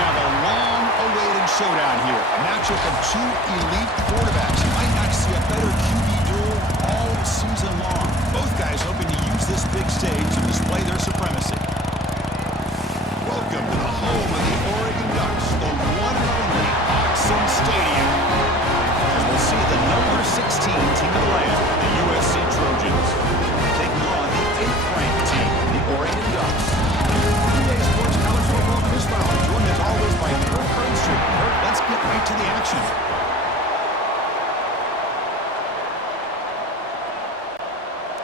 have a long-awaited showdown here. A matchup of two elite quarterbacks. You might not see a better QB duel all season long. Both guys hoping to use this big stage to display their supremacy. Welcome to the home of the Oregon Ducks, the one and only Autzen Stadium. As we'll see the number 16 team of the land, the USC Trojans, taking on the 8th-ranked team, the Oregon Ducks. Today's Sports College Football Quiz File, joined as always by Kurt Cranston. Kurt, let's get right to the action.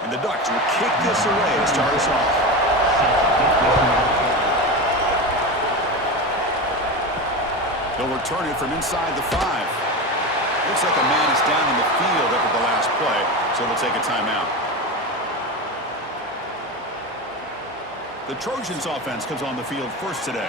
And the Ducks will kick this away to start us off. They'll return it from inside the 5. Looks like a man is down in the field after the last play, so they'll take a timeout. The Trojans offense comes on the field first today.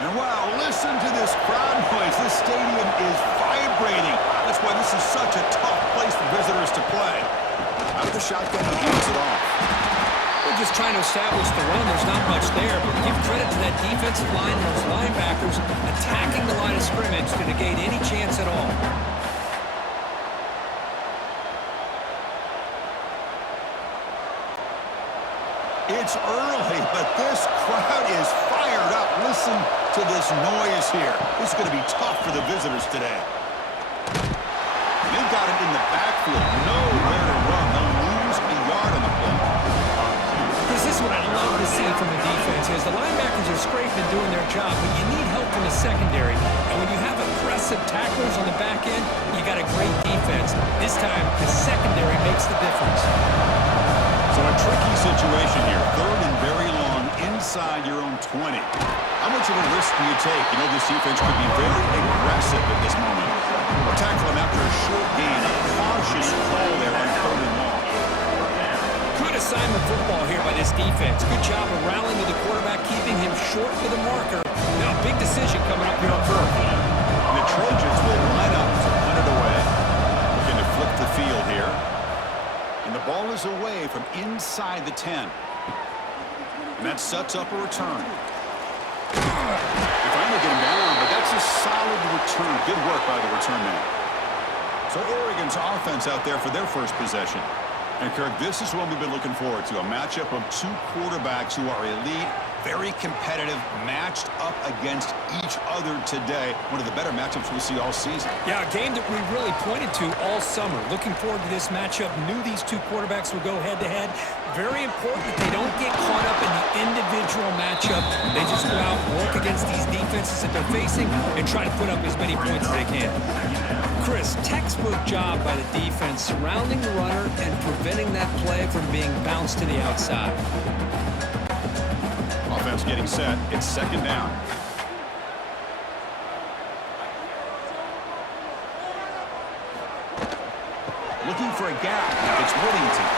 And wow, listen to this crowd noise. This stadium is vibrating. That's why this is such a tough place for visitors to play. Out of the shotgun, he hands it off. They're just trying to establish the run. There's not much there, but give credit to that defensive line and those linebackers attacking the line of scrimmage to negate any chance at all. It's early, but this crowd is fired up. Listen to this noise here. This is going to be tough for the visitors today. They've got it in the backfield. Nowhere to run. They'll lose a yard on the play. This is what I love to see from the defense is the linebackers are scraping doing their job, but you need help from the secondary. And when you have aggressive tacklers on the back end, you got a great defense. This time, the secondary makes the difference. So a tricky situation here. 3rd and very long inside your own 20. How much of a risk do you take? You know this defense could be very aggressive at this moment. Or tackle him after a short gain. A cautious call there on 3rd and long. Good assignment football here by this defense. Good job of rallying to the quarterback, keeping him short with a marker. Now a big decision coming up here on 4th. And the Trojans will line up to punt it away. Looking to flip the field here. And the ball is away from inside the 10. And that sets up a return. They finally get him down, but that's a solid return. Good work by the return man. So Oregon's offense out there for their first possession. And Kirk, this is what we've been looking forward to. A matchup of two quarterbacks who are elite, very competitive, matched up against each other today. One of the better matchups we'll see all season. Yeah, a game that we really pointed to all summer. Looking forward to this matchup. Knew these two quarterbacks would go head-to-head. Very important that they don't get caught up in the individual matchup. They just go out, work against these defenses that they're facing, and try to put up as many points as they can. Chris, textbook job by the defense surrounding the runner and preventing that play from being bounced to the outside. Offense getting set. It's 2nd down. Looking for a gap. It's Whittington.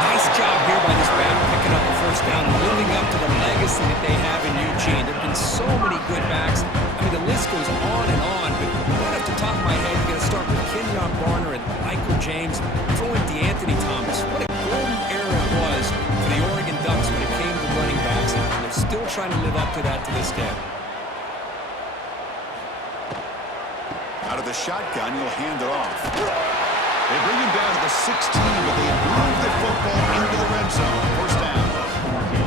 Nice job here by this back, picking up the 1st down and living up to the legacy that they have in Eugene. There have been so many good backs. I mean, the list goes on and on, but right off the top of my head, you're going to start with Kenyon Barner and Michael James, throwing DeAnthony Thomas. What a golden era it was for the Oregon Ducks when it came to running backs, and they're still trying to live up to that to this day. Out of the shotgun, he'll hand it off. They bring him down to the 16, but they move the football into the red zone. 1st down.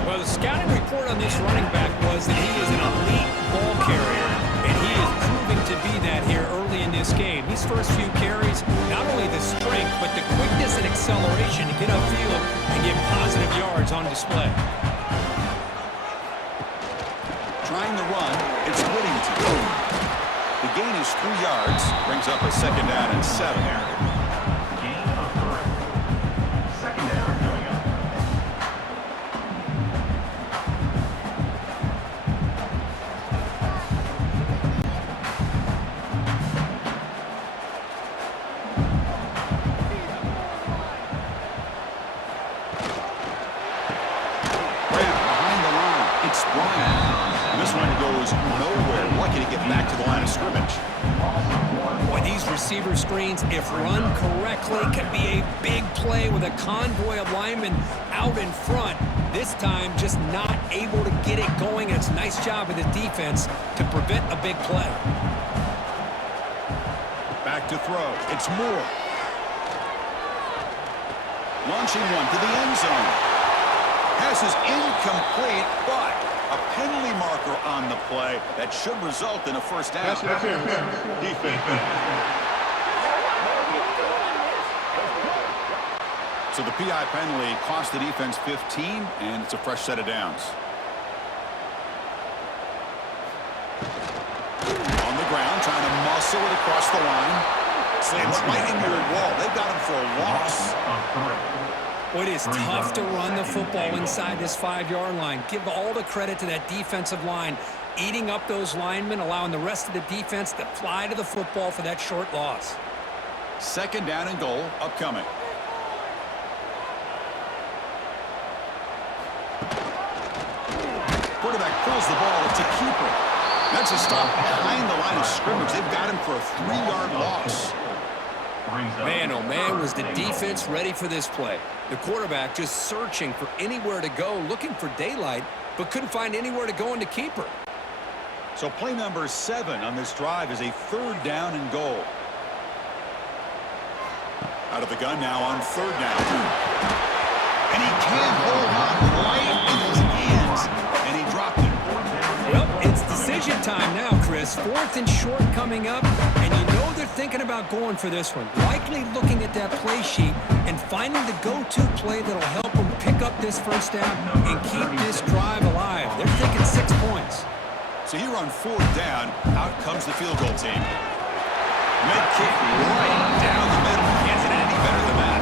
Well, the scouting report on this running back was that he is an elite ball carrier, and he is proving to be that here early in this game. These first few carries, not only the strength, but the quickness and acceleration to get upfield and get positive yards on display. Trying to run, it's Whittington. The gain is 3 yards, brings up a 2nd down and 7. receiver screens, if run correctly, can be a big play with a convoy of linemen out in front. This time, just not able to get it going. It's a nice job of the defense to prevent a big play. Back to throw. It's Moore. Launching one to the end zone. Pass is incomplete, but a penalty marker on the play that should result in a first down. Defense. So the PI penalty cost the defense 15, and it's a fresh set of downs. On the ground, trying to muscle it across the line. Slams right into a wall. They got him for a loss. It is tough to run the football inside this 5-yard line. Give all the credit to that defensive line, eating up those linemen, allowing the rest of the defense to fly to the football for that short loss. Second down and goal upcoming. Quarterback pulls the ball to keeper. That's a stop behind the line of scrimmage. They've got him for a 3-yard loss. Man, oh man, was the defense ready for this play. The quarterback just searching for anywhere to go, looking for daylight, but couldn't find anywhere to go into keeper. So play number 7 on this drive is a 3rd down and goal. Out of the gun now on 3rd down. And he can't hold on right in his hands, and he dropped it. Well, it's decision time now, Chris. 4th and short coming up, and you know they're thinking about going for this one. Likely looking at that play sheet and finding the go-to play that'll help them pick up this first down and keep this drive alive. They're thinking 6 points. So here on 4th down, out comes the field goal team. Mid-kick right down the middle. Can't hit it any better than that.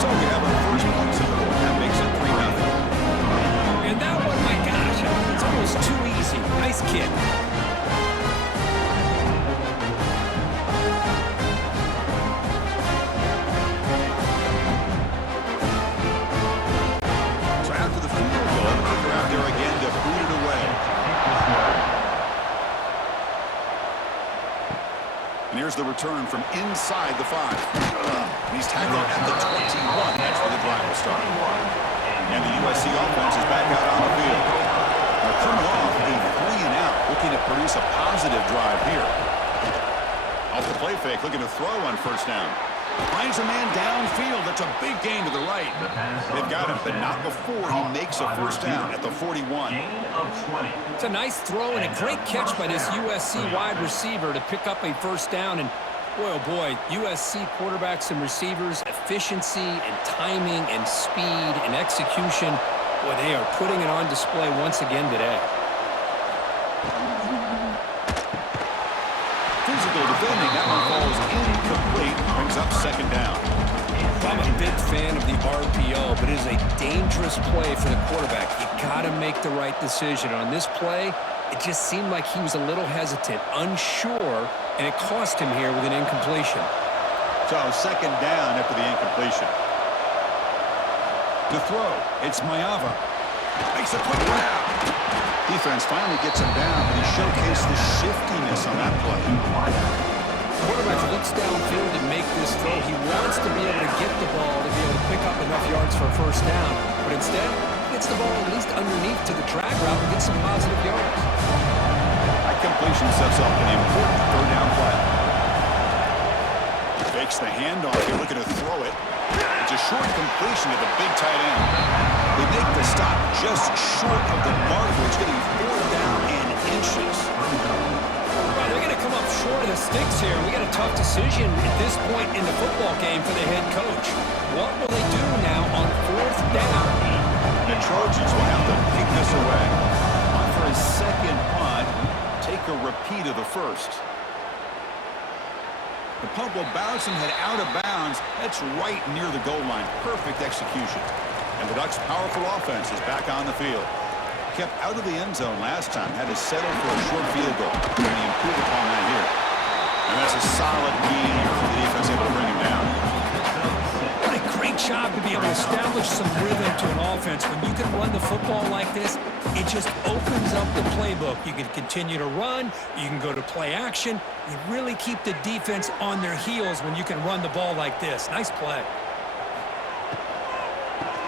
So we have our first points in the board. That makes it 3-0. And that one, my gosh, it's almost too easy. Nice kick. So after the field goal, they're out there again to boot it away. And here's the return from inside the 5. And he's tackled at the 21. That's where the drive will start. And the USC offense is back out on the field. They're coming off a 3-and-out, looking to produce a positive drive here. Off the play fake, looking to throw on 1st down. Finds a man downfield. That's a big gain to the right. They've got him, but not before he makes a 1st down at the 41. It's a nice throw and a great catch by this USC wide receiver to pick up a 1st down. And boy, oh boy, USC quarterbacks and receivers, efficiency and timing and speed and execution. Boy, they are putting it on display once again today. Physical defending. That one falls incomplete. Brings up 2nd down. I'm a big fan of the RPO, but it is a dangerous play for the quarterback. You got to make the right decision. On this play, it just seemed like he was a little hesitant, unsure, and it cost him here with an incompletion. So 2nd down after the incompletion. To throw, it's Mayava. Makes a quick grab. Defense finally gets him down, and he showcased the shiftiness on that play. Quarterback looks downfield to make this throw. He wants to be able to get the ball to be able to pick up enough yards for a 1st down, but instead, he gets the ball at least underneath to the drag route and gets some positive yards. That completion sets up an important 3rd down play. Fakes the handoff here, looking to throw it. It's a short completion to the big tight end. They make the stop just short of the marker. It's getting 4th down in inches. Well, they're going to come up short of the sticks here. We got a tough decision at this point in the football game for the head coach. What will they do now on 4th down? The Trojans will have to pick this away. On for his 2nd punt. Take a repeat of the 1st. The punt will bounce and head out of bounds. That's right near the goal line. Perfect execution. And the Ducks' powerful offense is back on the field. Kept out of the end zone last time. Had to settle for a short field goal. And he improved upon that here. And that's a solid gain here for the defense, able to bring him down. What a great job to be able to establish some rhythm to an offense. When you can run the football like this, it just opens up the playbook. You can continue to run. You can go to play action. You really keep the defense on their heels when you can run the ball like this. Nice play.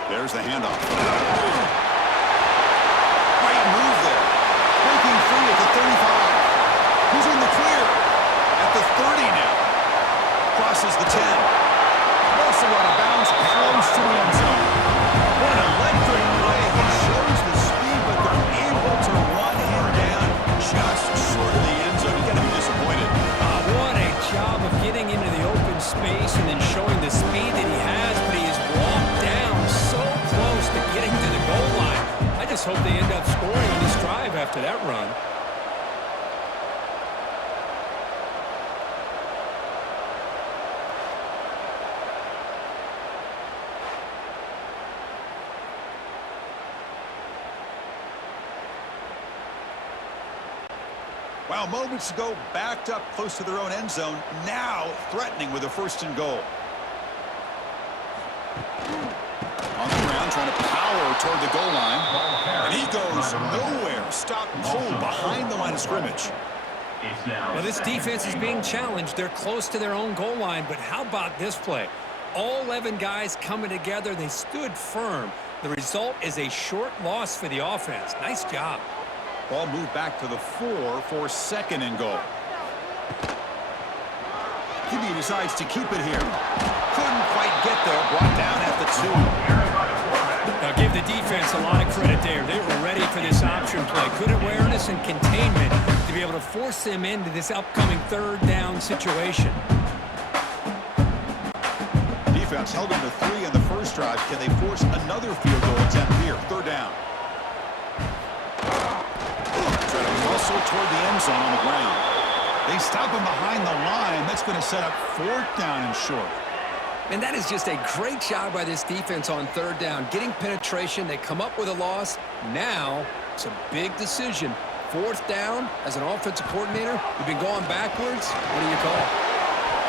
There's the handoff. Great move there. Breaking free at the 35. Who's in the clear? At the 30 now. Crosses the 10. Also out of bounds, close to the end zone. What an electric play. He shows the speed, but they're able to run him down just short of the end zone. You got to be disappointed. What a job of getting into the open space and then showing the speed that he has, but he is walked down so close to getting to the goal line. I just hope they end up scoring on this drive after that run. Well, moments ago, backed up close to their own end zone, now threatening with a 1st and goal. On the ground, trying to power toward the goal line. And he goes nowhere. Stopped cold behind the line of scrimmage. Well, this defense is being challenged. They're close to their own goal line, but how about this play? All 11 guys coming together. They stood firm. The result is a short loss for the offense. Nice job. Ball moved back to the 4 for 2nd and goal. QB decides to keep it here. Couldn't quite get there. Brought down at the 2. Now give the defense a lot of credit there. They were ready for this option play. Good awareness and containment to be able to force them into this upcoming 3rd down situation. Defense held them to 3 on the first drive. Can they force another field goal attempt here? 3rd down. Trying to muscle toward the end zone on the ground. They stop him behind the line. That's going to set up 4th down and short. And that is just a great job by this defense on 3rd down. Getting penetration, they come up with a loss. Now, it's a big decision. 4th down, as an offensive coordinator, you've been going backwards. What do you call?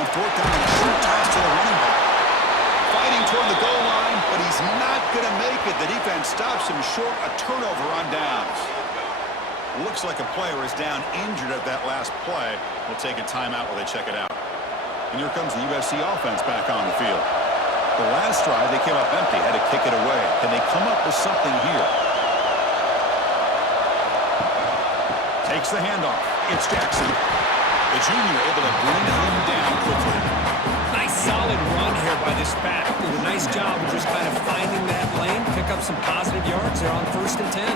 On 4th down, a short toss to the running back. Fighting toward the goal line, but he's not going to make it. The defense stops him short. A turnover on downs. Looks like a player is down injured at that last play. We'll take a timeout while they check it out. And here comes the USC offense back on the field. The last drive, they came up empty, had to kick it away. Can they come up with something here? Takes the handoff. It's Jackson. The junior able to bring him down quickly. Nice solid run here by this back. Did a nice job of just kind of finding that lane, pick up some positive yards there on 1st and 10.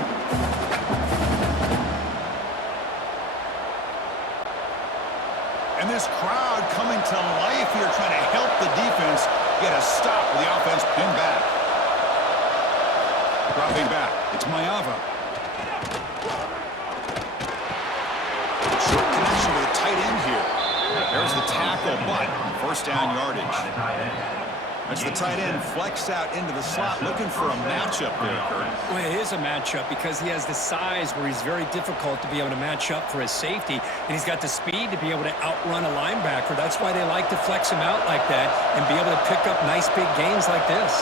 And this crowd coming to life here, trying to help the defense get a stop with the offense pinned back. Dropping back, it's Mayava. Short connection with a tight end here. There's the tackle, but 1st down yardage. That's the tight end flexed out into the slot, looking for a matchup there, Kurt. Well, it is a matchup because he has the size where he's very difficult to be able to match up for his safety, and he's got the speed to be able to outrun a linebacker. That's why they like to flex him out like that and be able to pick up nice big gains like this.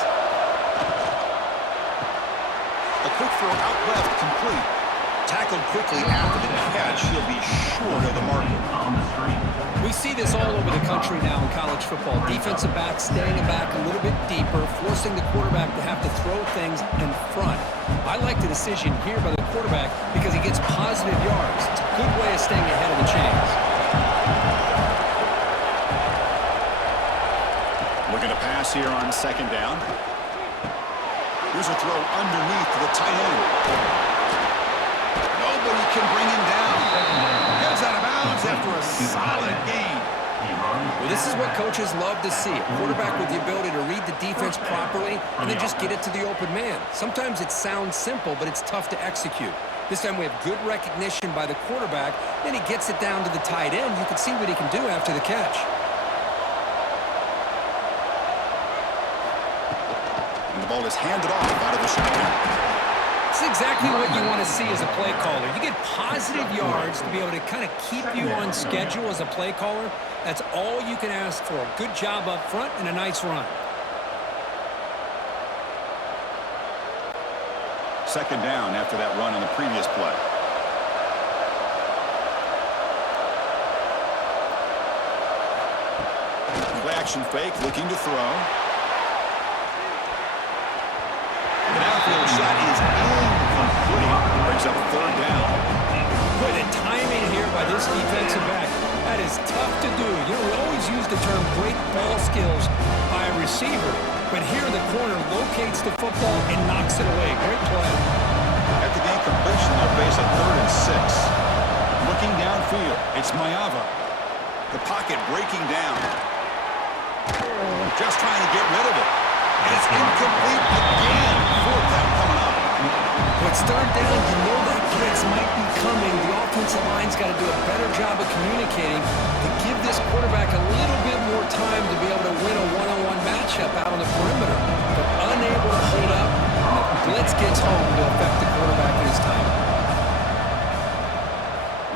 A quick throw out left, complete. Tackled quickly after the catch. He'll be short of the marker. We see this all over the country now in college football. Defensive backs staying back a little bit deeper, forcing the quarterback to have to throw things in front. I like the decision here by the quarterback because he gets positive yards. It's a good way of staying ahead of the chains. Looking to pass here on 2nd down. Here's a throw underneath to the tight end. Nobody can bring him down. Heads out of bounds after a solid gain. Well, this is what coaches love to see. A quarterback with the ability to read the defense properly and then just get it to the open man. Sometimes it sounds simple, but it's tough to execute. This time we have good recognition by the quarterback. Then he gets it down to the tight end. You can see what he can do after the catch. And the ball is handed off out of the shotgun. It's exactly what you want to see as a play caller. You get positive yards to be able to kind of keep you on schedule as a play caller. That's all you can ask for. Good job up front and a nice run. Second down after that run on the previous play. Play action fake, looking to throw. The downfield shot is incomplete. Brings up third down. Boy, the timing here by this defensive back, that is tough to do. You know, we always use the term great ball skills by a receiver, but here the corner locates the football and knocks it away. Great play. After the incompletion, they'll face a 3rd and 6. Looking downfield, it's Mayava. The pocket breaking down. Just trying to get rid of it. And it's incomplete again. 4th down coming up. With third down, you know that blitz might be coming. The offensive line's got to do a better job of communicating to give this quarterback a little bit more time to be able to win a one-on-one matchup out on the perimeter. But unable to hold up, and the blitz gets home to affect the quarterback in his time.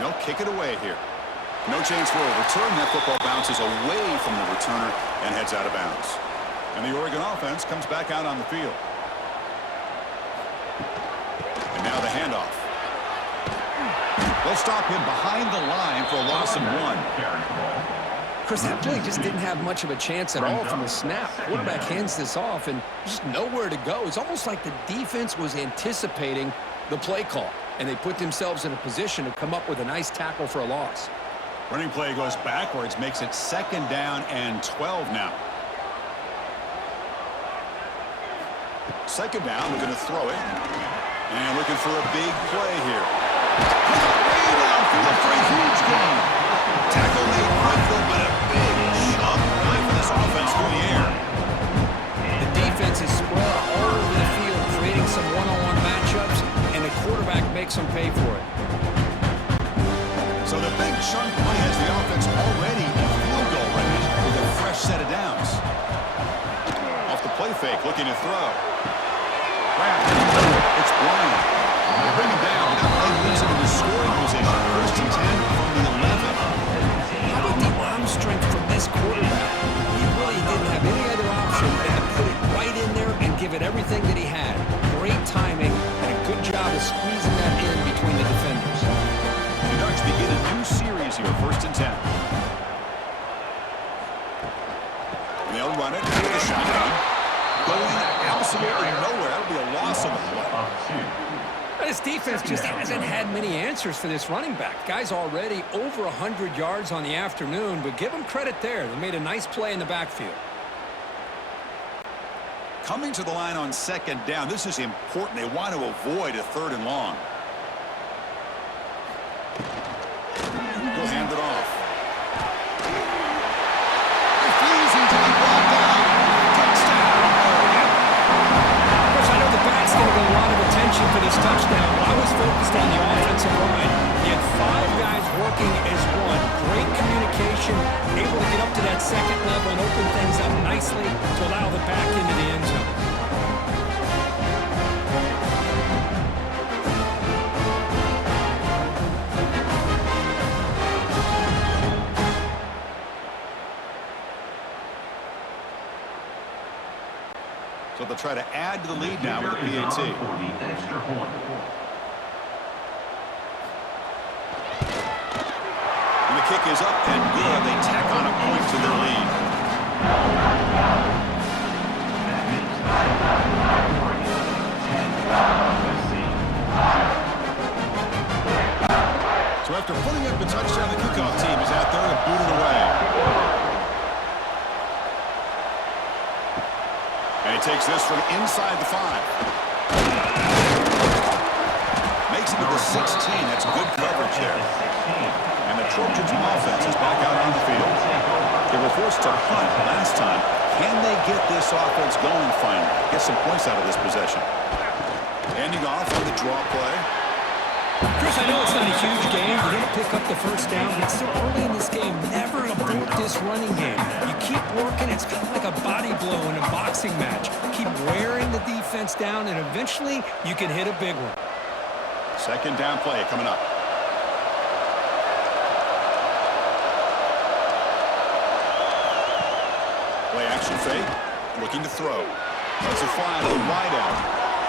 They'll kick it away here. No chance for a return. That football bounces away from the returner and heads out of bounds. And the Oregon offense comes back out on the field. And now the handoff. They'll stop him behind the line for a loss of 1. Of course, that play just didn't have much of a chance at all from the snap. Quarterback hands this off and just nowhere to go. It's almost like the defense was anticipating the play call, and they put themselves in a position to come up with a nice tackle for a loss. Running play goes backwards, makes it 2nd down and 12 now. 2nd down, we're going to throw it. And looking for a big play here. Way downfield for a huge gain. Tackle made quickly, but a big jump play for this offense through the air. The defense is spread all over the field, creating some one-on-one matchups, and the quarterback makes them pay for it. So the big chunk play has the offense already in field goal range with a fresh set of downs. Off the play fake, looking to throw. It's Bryant. They bring him down. That play moves him into scoring position. 1st and 10 from the 11. How about the arm strength from this quarterback? He really didn't have any other option than to put it right in there and give it everything that he had. Great timing and a good job of squeezing that in between the defenders. The Ducks begin a new series here, 1st and 10. They'll run it with the shotgun. Going absolutely nowhere. That'll be a loss of a play. This defense just hasn't had many answers for this running back. Guy's already over 100 yards on the afternoon, but give him credit there. They made a nice play in the backfield. Coming to the line on 2nd down, this is important. They want to avoid a 3rd and long. He'll hand it off. Refusing to be brought down. Touchdown. Of course, I know the back's going to get a lot of attention for this touchdown, but I was focused on the offensive line. He had 5 guys working as one. Great communication, able to get up to that 2nd level and open things up nicely to allow the back into the end zone. So they'll try to add to the lead now with the PAT. And the kick is up and good. They tack on a point to their lead. So after putting up a touchdown, the kickoff team is out there to boot it away. And he takes this from inside the 5. Makes it to the 16. That's good coverage there. And the Trojans offense is back out on the field. They were forced to punt last time. Can they get this offense going finally? Get some points out of this possession. Handing off on the draw play. Chris, I know it's not a huge game. You didn't pick up the 1st down, but it's still early in this game. Never abort this running game. You keep working. It's kind of like a body blow in a boxing match. Keep wearing the defense down, and eventually you can hit a big one. 2nd down play coming up. Play action fake. Looking to throw. That's a fly to the wide out.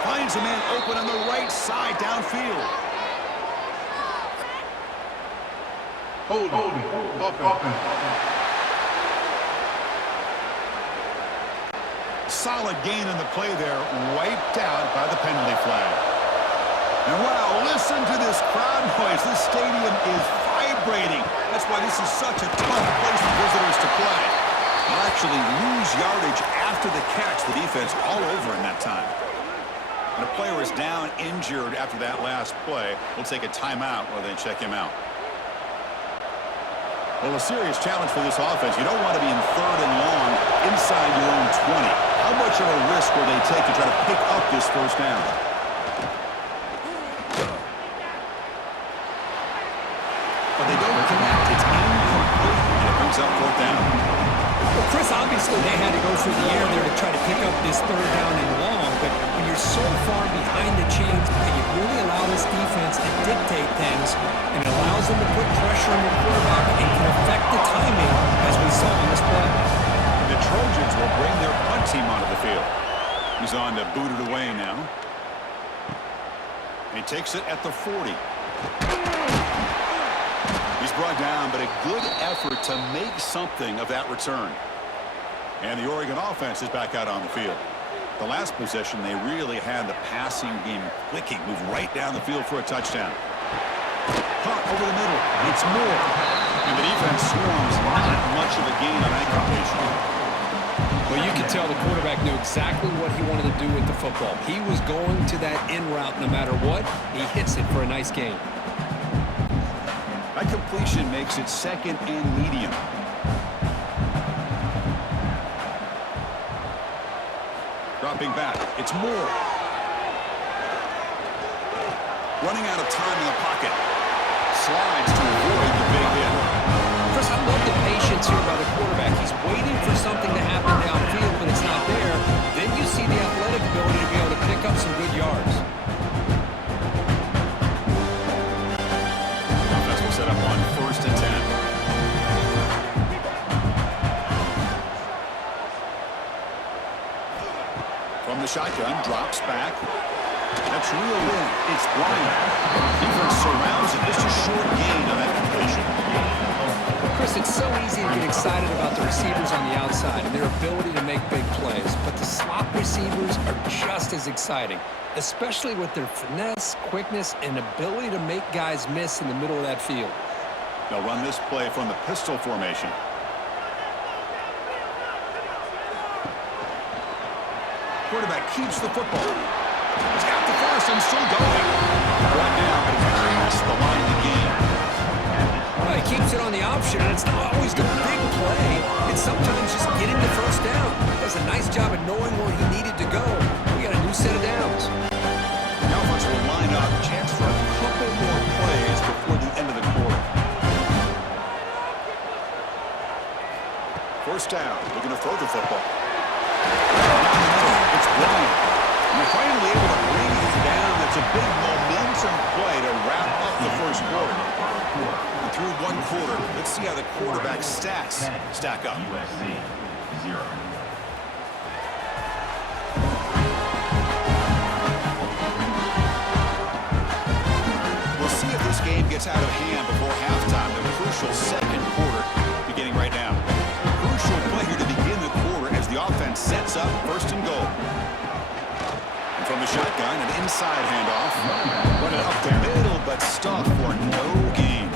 Finds a man open on the right side downfield. Holding. Offense. Solid gain in the play there, wiped out by the penalty flag. And wow, listen to this crowd noise. This stadium is vibrating. That's why this is such a tough place for visitors to play. They'll actually lose yardage after the catch. The defense all over in that time. When a player is down injured after that last play, we'll take a timeout while they check him out. Well, a serious challenge for this offense. You don't want to be in 3rd and long inside your own 20. How much of a risk will they take to try to pick up this first down? But they don't connect. It's incomplete, and it brings up 4th down. Well, Chris, obviously they had to go through the air there to try to pick up this 3rd down and long, but when you're so far behind the chains, you really allow this defense to dictate things, and it allows them to put pressure on your quarterback and can affect the timing, as we saw on this play. The Trojans will bring their punt team onto the field. He's on to boot it away now. He takes it at the 40. He's brought down, but a good effort to make something of that return. And the Oregon offense is back out on the field. The last possession, they really had the passing game clicking, move right down the field for a touchdown. Caught over the middle. It's Moore. And the defense swarms. Not much of a gain on that completion. Well, you can tell the quarterback knew exactly what he wanted to do with the football. He was going to that in route no matter what. He hits it for a nice gain. That completion makes it 2nd and medium. Dropping back. It's Moore. Running out of time in the pocket. Slides to avoid the big hit. Chris, I love the patience here by the quarterback. He's waiting for something to happen downfield, but it's not there. Then you see the athletic ability to be able to pick up some good yards. Offense will set up on 1st and 10. From the shotgun, drops back. That's reeled in. It's Bryant. Defense surrounds it. Just a short gain on that completion. Chris, it's so easy to get excited about the receivers on the outside and their ability to make big plays, but the slot receivers are just as exciting, especially with their finesse, quickness, and ability to make guys miss in the middle of that field. They'll run this play from the pistol formation. Quarterback keeps the football. He's got the first and still going. Brought down, but he's past the line of the game. Well, he keeps it on the option, and it's not always the big play. It's sometimes just getting the first down. Does a nice job of knowing where he needed to go. We got a new set of downs. The offense will line up. Chance for a couple more plays before the end of the quarter. First down. Looking to throw the football. It's Bryant. You're finally able to bring him down. That's a big momentum play to wrap up the first quarter. And through one quarter, let's see how the quarterback's stats stack up. USC 0. We'll see if this game gets out of hand before halftime. The crucial second quarter beginning right now. Crucial play here to begin the quarter as the offense sets up 1st and goal. And from the shotgun, an inside handoff. Running up the middle, but stuffed for no gain.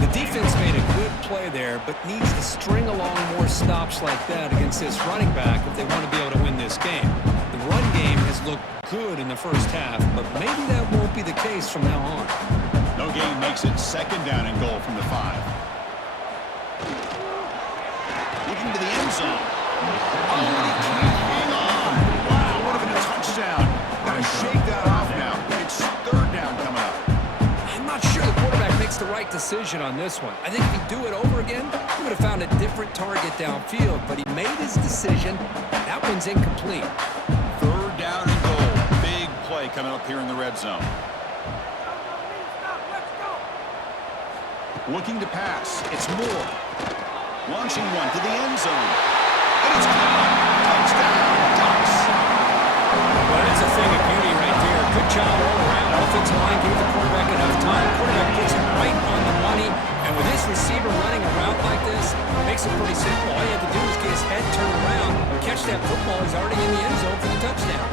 The defense made a good play there, but needs to string along more stops like that against this running back if they want to be able to win this game. The run game has looked good in the first half, but maybe that won't be the case from now on. No gain makes it 2nd down and goal from the 5. Looking to the end zone. Oh, and he can't hang on. Wow, would have been a touchdown. Got to shake that off now. It's 3rd down coming up. I'm not sure the quarterback makes the right decision on this one. I think if he'd do it over again, he would have found a different target downfield, but he made his decision. That one's incomplete. 3rd down and goal. Big play coming up here in the red zone. Looking to pass. It's Moore. Launching one to the end zone. And it's caught. Touchdown, Ducks. But it's With this receiver running a route like this, it makes it pretty simple. All you have to do is get his head turned around, catch that football. He's already in the end zone for the touchdown.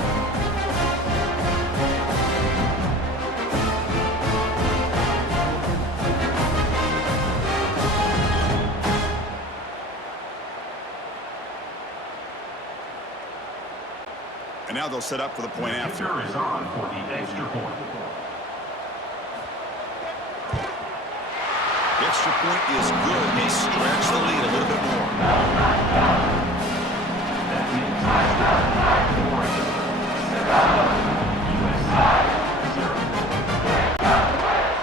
And now they'll set up for the point after. Is on for the extra point. The extra point is good. They stretch the lead a little bit more.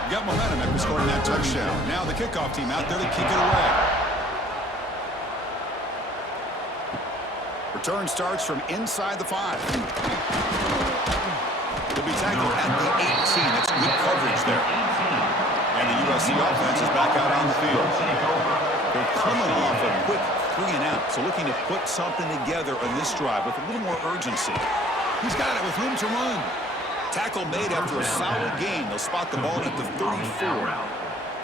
Got momentum after scoring that touchdown. Now the kickoff team out there to kick it away. Return starts from inside the 5. He'll be tackled at the 18. That's good coverage there. And the USC offense is back out on the field. They're coming off a quick 3-and-out, so looking to put something together on this drive with a little more urgency. He's got it with room to run. Tackle made after a solid gain. They'll spot the ball at the 34.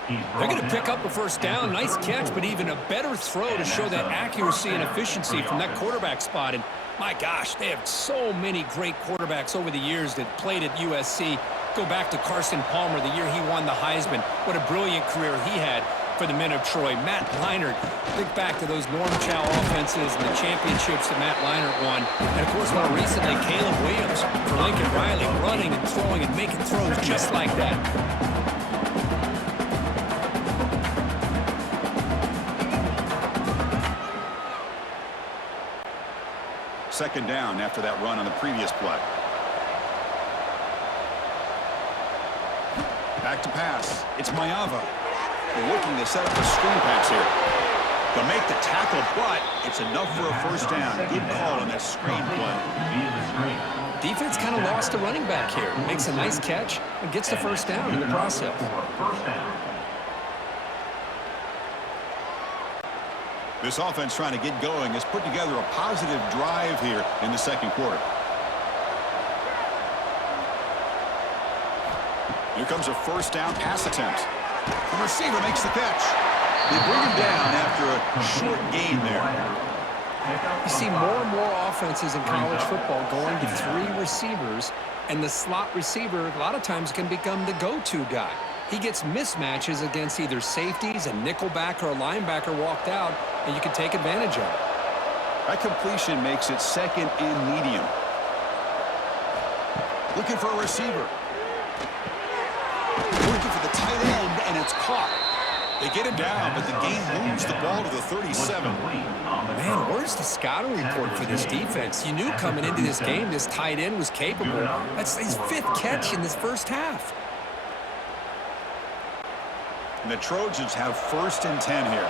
They're going to pick up a first down. Nice catch, but even a better throw to show that accuracy and efficiency from that quarterback spot. And my gosh, they have so many great quarterbacks over the years that played at USC. Go back to Carson Palmer, the year he won the Heisman. What a brilliant career he had for the men of Troy. Matt Leinart, think back to those Norm Chow offenses and the championships that Matt Leinart won. And, of course, more recently, Caleb Williams for Lincoln Riley, running and throwing and making throws just like that. Second down after that run on the previous play. Back to pass. It's Mayava. They're looking to set up a screen pass here. They'll make the tackle, but it's enough for a first down. Good call on that screen play. Defense kind of lost a running back here. Makes a nice catch and gets the first down in the process. This offense trying to get going has put together a positive drive here in the second quarter. Here comes a first down pass attempt. The receiver makes the catch. They bring him down after a short gain there. You see more and more offenses in college football going to 3 receivers, and the slot receiver a lot of times can become the go-to guy. He gets mismatches against either safeties, a nickelback, or a linebacker walked out, and you can take advantage of it. That completion makes it second and medium. Looking for a receiver. Looking for the tight end, and it's caught. They get him down, but the game moves the ball to the 37. Man, where's the scouting report for this defense? You knew coming into this game this tight end was capable. That's his 5th catch in this first half. And the Trojans have first and 10 here.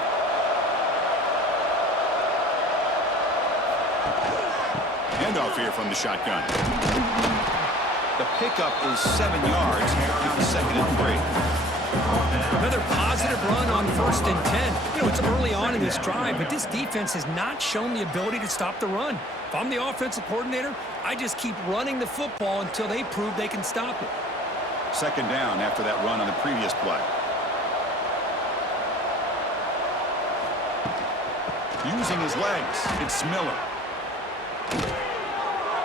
Handoff here from the shotgun. The pickup is 7 yards. Now second and 3. Another positive run on first and 10. You know, it's early on in this drive, but this defense has not shown the ability to stop the run. If I'm the offensive coordinator, I just keep running the football until they prove they can stop it. Second down after that run on the previous play. Using his legs, it's Miller.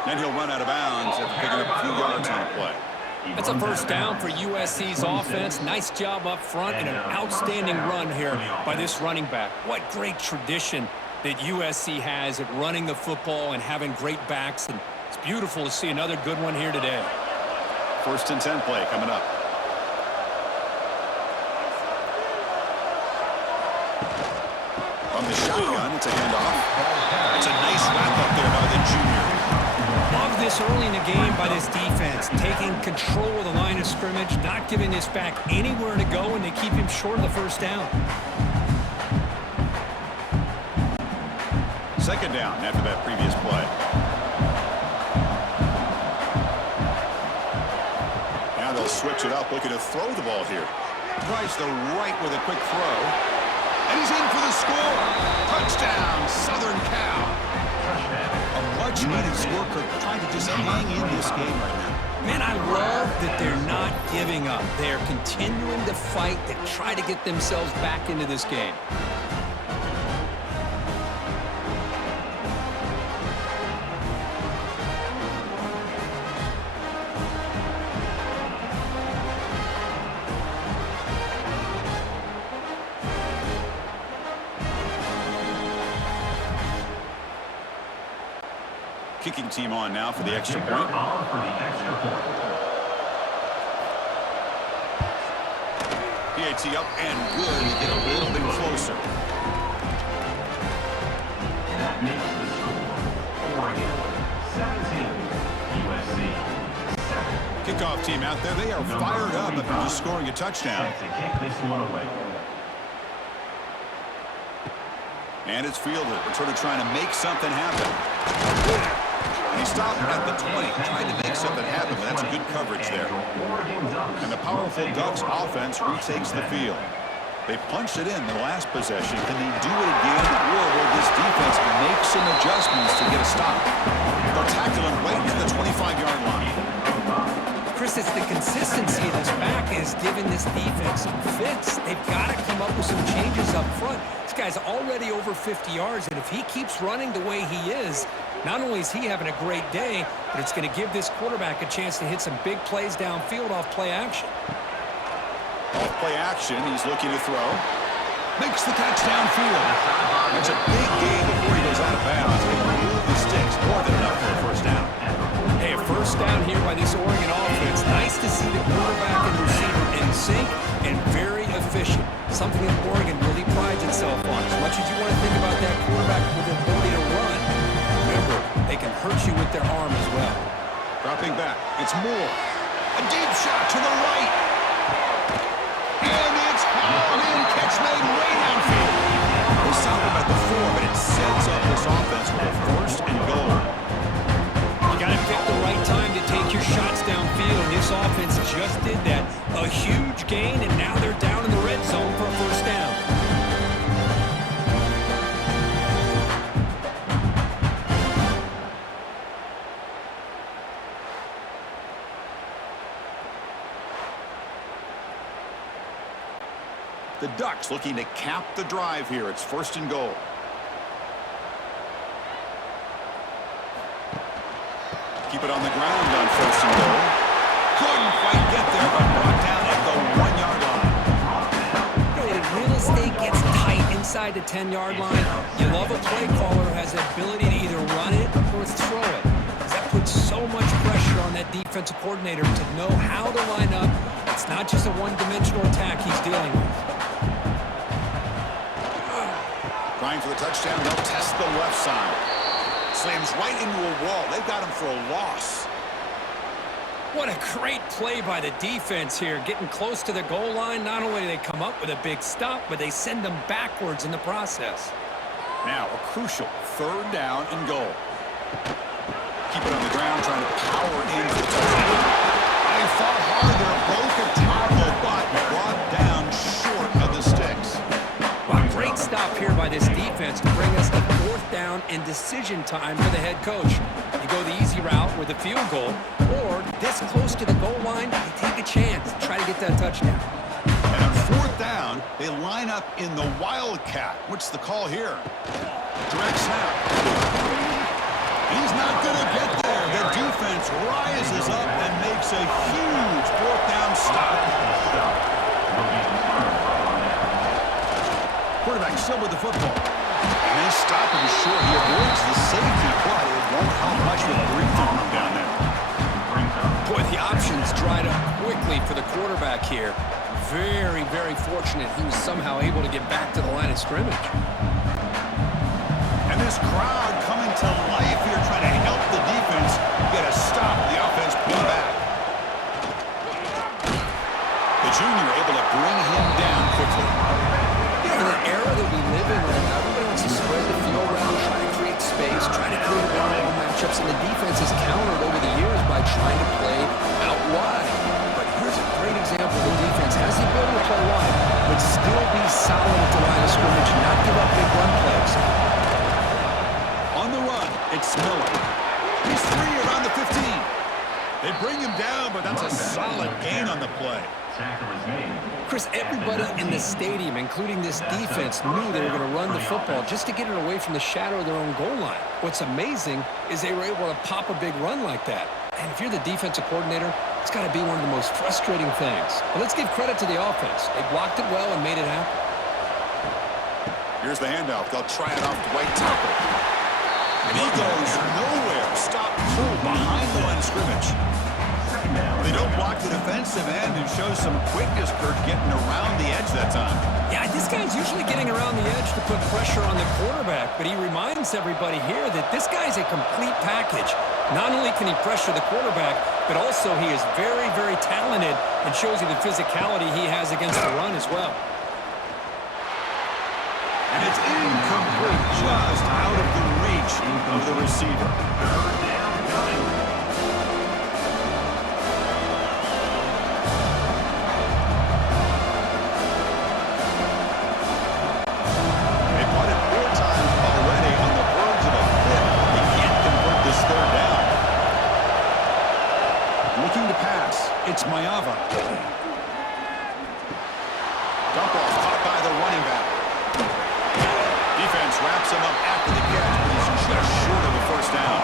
Then he'll run out of bounds after picking up a few yards on the play. That's a first down for USC's offense. Nice job up front and an outstanding run here by this running back. What great tradition that USC has at running the football and having great backs. And it's beautiful to see another good one here today. First and 10 play coming up. From the shotgun, it's a handoff. It's a nice wrap up there by the junior. Love this early in the game by this defense, taking control of the line of scrimmage, not giving this back anywhere to go, and they keep him short of the first down. Second down after that previous play. Now they'll switch it up, looking to throw the ball here. Tries the right with a quick throw. And he's in for the score. Touchdown, Southern Cal. A much-needed score, trying to just hang in this game right now. Man, I love that they're not giving up. They're continuing to fight to try to get themselves back into this game. Kicking team on now for the extra point. On for the extra point. PAT up and good to get a little bit closer. That makes the score. Oregon 17, USC 7. Kickoff team out there. They are fired up after just scoring a touchdown. Set to kick this one away. And it's fielded. We're sort of trying to make something happen. He stopped at the 20, trying to make something happen, but that's good coverage there. And the powerful Ducks offense retakes the field. They punched it in the last possession. Can they do it again, or will this defense make some adjustments to get a stop? They'll tackle him right at the 25-yard line. Chris, it's the consistency of this back is giving this defense some fits. They've got to come up with some changes up front. This guy's already over 50 yards, and if he keeps running the way he is, not only is he having a great day, but it's going to give this quarterback a chance to hit some big plays downfield off play action. Off play action, he's looking to throw. Makes the catch downfield. That's a big gain before he goes out of bounds. They remove the sticks. More than enough for a first down. Hey, a first down here by this Oregon offense. Nice to see the quarterback and receiver in sync and very efficient. Something that Oregon really prides itself on. As much as you want to think about that quarterback with the ability to run, remember, they can hurt you with their arm as well. Dropping back. It's Moore. A deep shot to the right. And it's hauled in. Catch made way downfield. They stop him at the 4, but it sets up this offense with a first and goal. You got to pick the right time to take your shots downfield. This offense just did that. A huge gain, and now they're down in the red zone for a first down. The Ducks looking to cap the drive here. It's first and goal. Keep it on the ground on first and goal. Couldn't quite get there, but brought down at the 1-yard line. When real estate gets tight inside the 10-yard line, you love a play caller who has the ability to either run it or throw it. That puts so much pressure on that defensive coordinator to know how to line up. It's not just a one-dimensional attack he's dealing with. Trying for the touchdown. They'll test the left side. Slams right into a wall. They've got him for a loss. What a great play by the defense here. Getting close to the goal line, not only do they come up with a big stop, but they send them backwards in the process. Now a crucial third down and goal. Keep it on the ground, trying to power in for the touchdown. They fought hard there, broke a tackle, but brought down short of the sticks. Well, great stop here by this defense to bring us to fourth down and decision time for the head coach. You go the easy route with a field goal, or this close to the goal line, you take a chance, try to get that touchdown. And on fourth down, they line up in the Wildcat. What's the call here? Direct snap. He's not going to get there. The defense rises up and makes a huge fourth down stop. Quarterback still with the football. And they stop him short. He avoids the safety, but it won't help much with breathing room down there. Boy, the options dried up quickly for the quarterback here. Very, very fortunate he was somehow able to get back to the line of scrimmage. And this crowd coming to life here, trying to help the defense get a stop. The offense pull back. The junior able to bring him down quickly. In the era that we live in right now, everybody wants to spread the field around, try to create space, try to create one-on-one matchups, and the defense has countered over the years by trying to play out wide. But here's a great example. The defense has the ability to play wide, but still be solid at the line of scrimmage and not give up big run plays. On the run, it's Miller. He's free around the 15. They bring him down, but that's a solid gain on the play. Tackle is made. Chris, everybody in the stadium, including this defense, knew they were going to run the football just to get it away from the shadow of their own goal line. What's amazing is they were able to pop a big run like that. And if you're the defensive coordinator, it's got to be one of the most frustrating things. But let's give credit to the offense. They blocked it well and made it happen. Here's the handoff. They'll try it off the right tackle. And he goes nowhere. Stop pull behind the line of scrimmage. They don't block the defensive end and show some quickness, Kurt, getting around the edge that time. Yeah, this guy's usually getting around the edge to put pressure on the quarterback, but he reminds everybody here that this guy's a complete package. Not only can he pressure the quarterback, but also he is very, very talented and shows you the physicality he has against the run as well. And it's incomplete, just out of the reach of the receiver. They bought it 4 times already on the verge of a fifth. They can't convert this third down. Looking to pass. It's Mayava. Dump off caught by the running back. Defense wraps him up after the catch, but he's just short of the first down.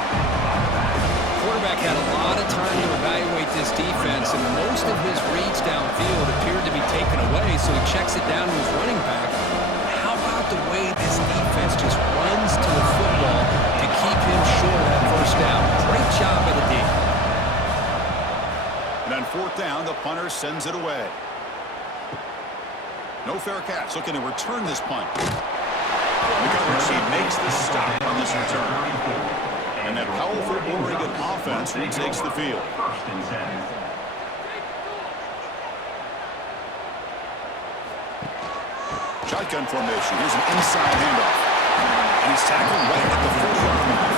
Quarterback had a lot of time to evaluate this defense, and most of his reads downfield appeared to be taken away, so he checks it down to his running back. How about the way this defense just runs to the football to keep him short of that first down? Great job by the D. And on 4th down, the punter sends it away. No fair catch, looking to return this punt. The coverage team makes the stop on this return. And that powerful Oregon offense retakes the field. First and 10. Shotgun formation. Here's an inside handoff. And he's tackled right at the 40-yard line.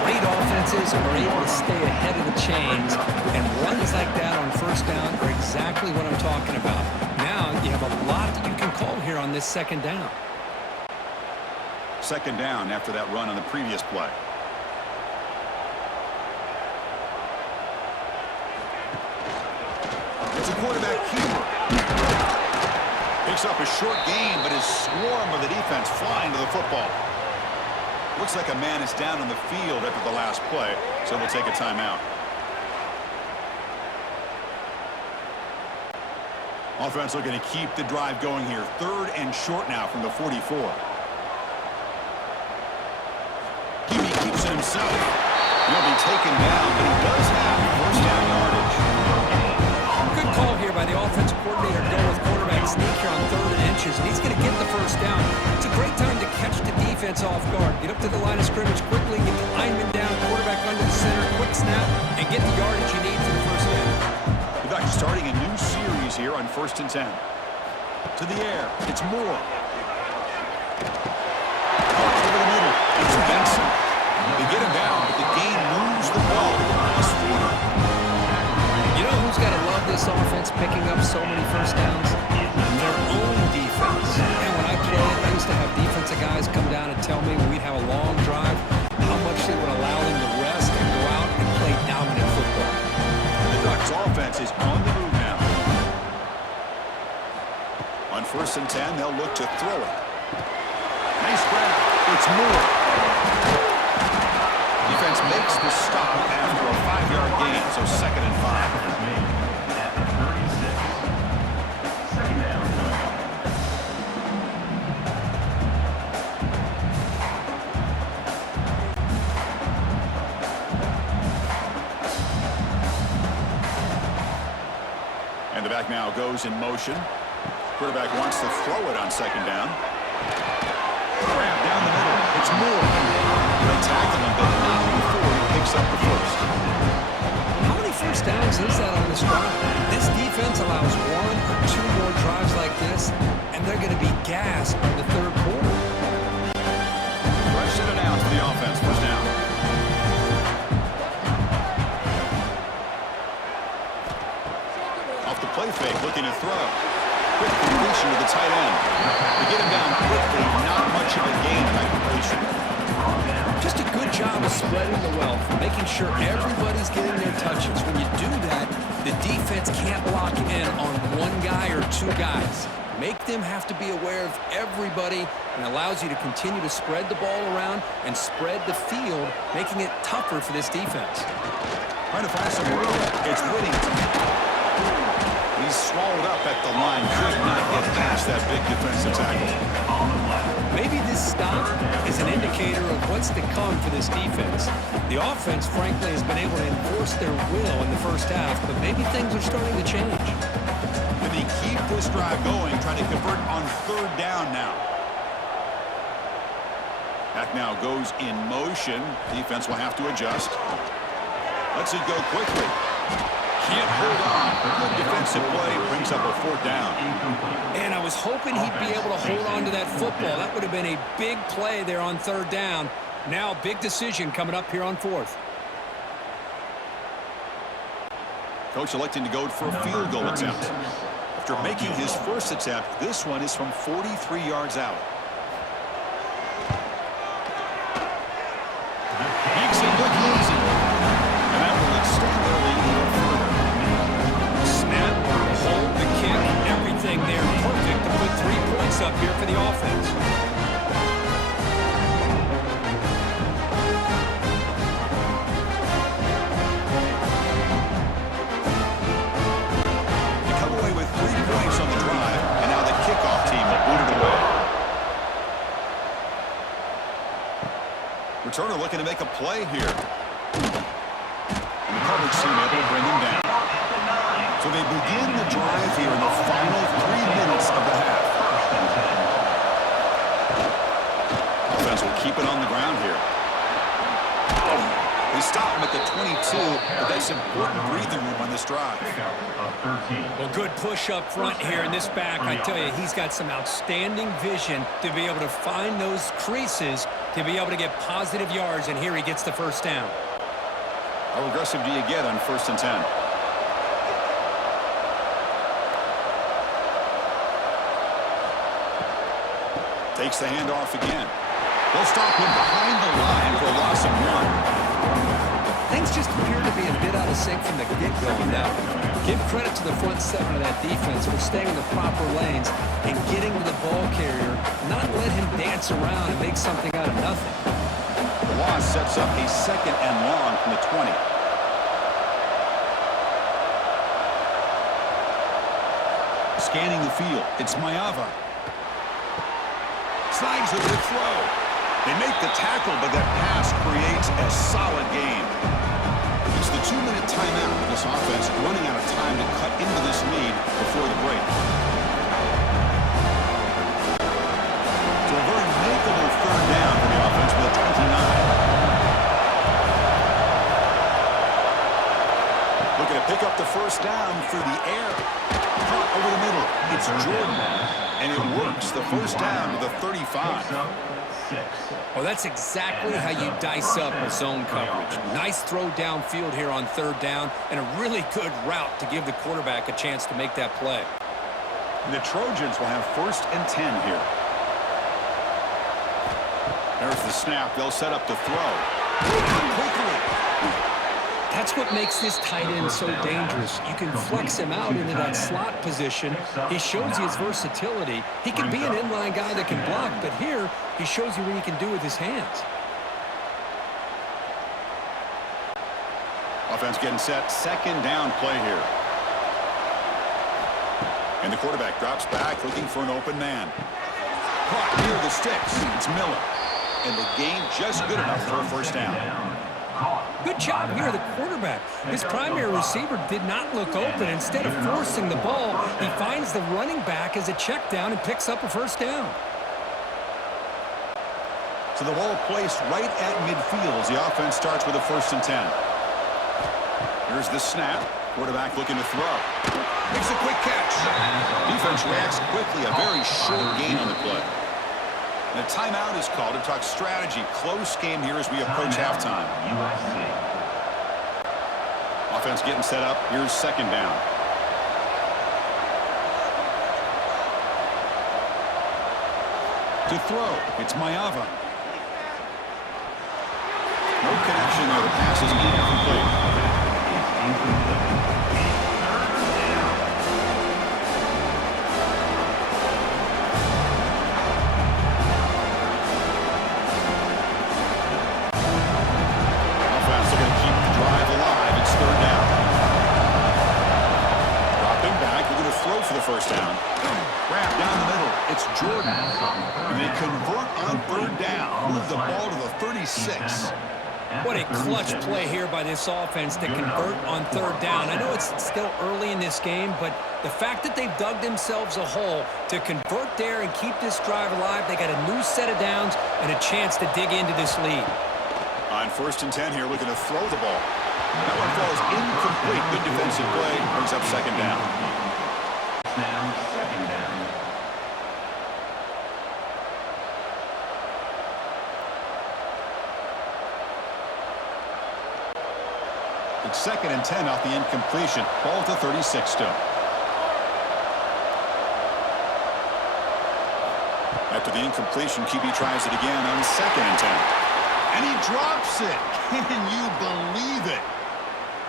Great offenses are able to stay ahead of the chains, and runs like that on first down are exactly what I'm talking about. Now you have a lot that you can call here on this second down. Second down after that run on the previous play. It's a quarterback keeper. Picks up a short gain, but his swarm of the defense flying to the football. Looks like a man is down on the field after the last play, so we'll take a timeout. Offense looking to keep the drive going here. 3rd and short now from the 44. He keeps it himself. He'll be taken down, but he does have first down yardage. Good call here by the offensive coordinator. Go with quarterback sneak here on 3rd and inches, and he's going to get the first down. It's a great time to catch the defense off guard. Get up to the line of scrimmage quickly, get the lineman down, quarterback under the center, quick snap, and get the yardage you need for the first down. In fact, starting a new series here on 1st and 10. To the air, it's Moore. Over the middle, it's Benson. They get him down, but the gain moves the ball to the plus 40. You know who's got to love this offense picking up so many first downs? Their own defense. And when I played, I used to have defensive guys come down and tell me when we'd have a long drive how much they would allow them to rest and go out and play dominant football. The Ducks offense is on the move now. On 1st and 10, they'll look to throw it. Nice grab. It's Moore. Defense makes the stop after a 5-yard gain, so 2nd and 5. Is made at the 36. Second down. And the back now goes in motion. Quarterback wants to throw it on 2nd down. Grab down the middle. It's Moore. They tackle him, but not before he picks up the first. How many first downs is that on this drive? This defense allows 1 or 2 more drives like this, and they're going to be gassed by the 3rd quarter. Fresh in and out to the offense. First down. Off the play fake, looking to throw. Quick completion to the tight end. They get him down quickly, not much of a gain in that completion. Just a good job of spreading the wealth, making sure everybody's getting their touches. When you do that, the defense can't lock in on one guy or two guys. Make them have to be aware of everybody and allows you to continue to spread the ball around and spread the field, making it tougher for this defense. Trying to find some room. It's Whittington. He's swallowed up at the line. Could not get past that big defensive tackle. Maybe this stop is an indicator of what's to come for this defense. The offense, frankly, has been able to enforce their will in the first half, but maybe things are starting to change. Can they keep this drive going, trying to convert on third down now? Back now goes in motion. Defense will have to adjust. Lets it go quickly. Can't hold on. Good defensive play. Brings up a fourth down. And I was hoping he'd be able to hold on to that football. That would have been a big play there on third down. Now, big decision coming up here on fourth. Coach electing to go for a field goal attempt. After making his first attempt, this one is from 43 yards out. Makes it look easy. And that will extend their lead even further. Snap, the hold, the kick, everything there perfect to put 3 points up here for the offense. They come away with 3 points on the drive, and now the kickoff team will boot it away. Returner looking to make a play here. And the coverage team able to bring him down. So they begin the drive here in the final 3 minutes of the half. Offense will keep it on the ground here. They stop him at the 22, but that's important breathing room on this drive. Well, good push up front here in this back. I tell you, he's got some outstanding vision to be able to find those creases, to be able to get positive yards, and here he gets the first down. How aggressive do you get on 1st and 10? Takes the handoff again. They'll stop him behind the line for a loss of 1. Things just appear to be a bit out of sync from the get-go now. Give credit to the front 7 of that defense for staying in the proper lanes and getting to the ball carrier, not let him dance around and make something out of nothing. The loss sets up a 2nd and long from the 20. Scanning the field, it's Maeva. Slides with the throw. They make the tackle, but that pass creates a solid gain. It's the 2-minute timeout. This offense running out of time to cut into this lead before the break. So a very makeable third down for the offense with a 29. Looking to pick up the first down through the air. Caught over the middle. It's Jordan. And it works. The first down to the 35. Well, that's exactly how you dice up a zone coverage. Nice throw downfield here on third down, and a really good route to give the quarterback a chance to make that play. And the Trojans will have 1st and 10 here. There's the snap. They'll set up the throw. Quickly. That's what makes this tight end so dangerous. You can flex him out into that slot position. He shows you his versatility. He can be an inline guy that can block, but here he shows you what he can do with his hands. Offense getting set. 2nd down play here. And the quarterback drops back looking for an open man. Caught near the sticks. It's Miller. And the gain just good enough for a first down. Good job here, the quarterback. His primary receiver did not look open. Instead of forcing the ball, he finds the running back as a check down and picks up a first down. So the ball placed right at midfield as the offense starts with a 1st and 10. Here's the snap. Quarterback looking to throw. Makes a quick catch. Defense reacts quickly. A very short gain on the play. And a timeout is called to talk strategy. Close game here as we approach halftime. USC. Offense getting set up. Here's 2nd down. To throw, it's Maeva. No connection there. The pass is incomplete. Offense looking to keep the drive alive. It's third down. Dropping back. Looking to throw for the first down. Wrap down the middle. It's Jordan. And they convert on third down. Move the ball to the 36. What a clutch play here by this offense to convert on third down. I know it's still early in this game, but the fact that they've dug themselves a hole to convert there and keep this drive alive, they got a new set of downs and a chance to dig into this lead. On 1st and 10 here, looking to throw the ball. That one falls incomplete. Good defensive play. Brings up second down. Now second down. It's 2nd and 10 off the incompletion. Ball to 36 still. After the incompletion, QB tries it again on 2nd and 10. And he drops it. Can you believe it?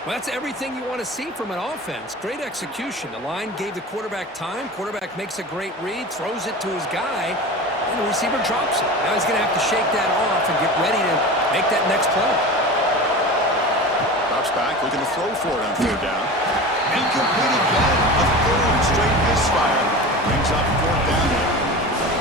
Well, that's everything you want to see from an offense. Great execution. The line gave the quarterback time. Quarterback makes a great read, throws it to his guy, and the receiver drops it. Now he's going to have to shake that off and get ready to make that next play. Drops back, looking to throw for it on third down. Incomplete again. A third straight misfire. Brings up fourth down.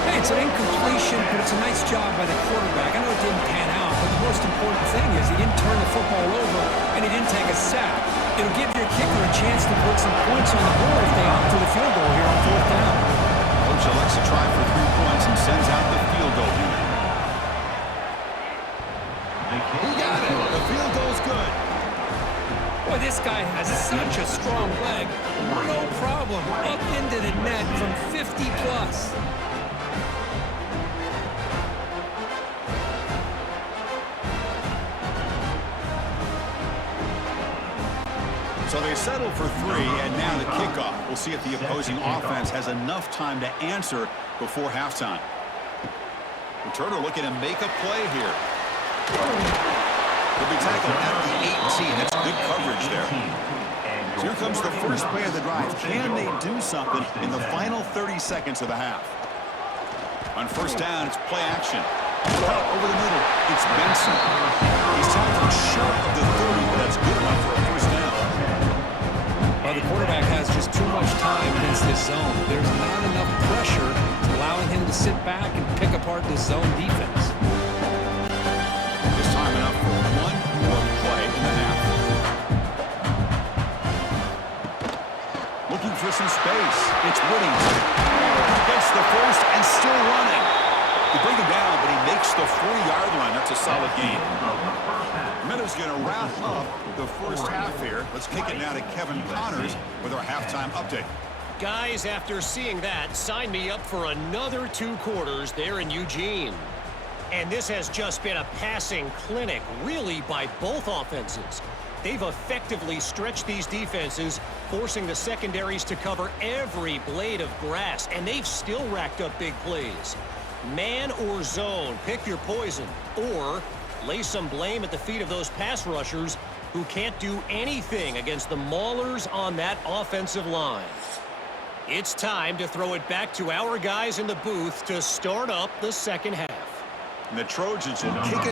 Hey, it's an incompletion, but it's a nice job by the quarterback. I know it didn't pan out, but the most important thing is he didn't turn the football over and he didn't take a sack. It'll give your kicker a chance to put some points on the board if they opt for the field goal here on fourth down. Coach elects to try for 3 points and sends out the field goal unit. He got it. The field goal's good. Boy, this guy has such a strong leg. No problem. Up into the net from 50 plus. So they settle for 3, and now the kickoff. We'll see if the opposing offense has enough time to answer before halftime. Returner looking to make a play here. He'll be tackled at the 18. That's good coverage there. So here comes the first play of the drive. Can they do something in the final 30 seconds of the half? On first down, it's play action. Cut over the middle. It's Benson. He's tackled short of the 30, but that's good enough for a first down. Well, the quarterback has just too much time against this zone. There's not enough pressure allowing him to sit back and pick apart this zone defense. Just time enough for one more play in the half. Looking for some space. It's Whittington. Gets the first and still running. They bring him down, but he makes the 40-yard line. That's a solid game. Meadows going to wrap up the first half here. Let's kick it now to Kevin Connors with our halftime update. Guys, after seeing that, sign me up for another 2 quarters there in Eugene. And this has just been a passing clinic, really, by both offenses. They've effectively stretched these defenses, forcing the secondaries to cover every blade of grass, and they've still racked up big plays. Man or zone, pick your poison, or lay some blame at the feet of those pass rushers who can't do anything against the maulers on that offensive line. It's time to throw it back to our guys in the booth to start up the second half. And the Trojans will kick it.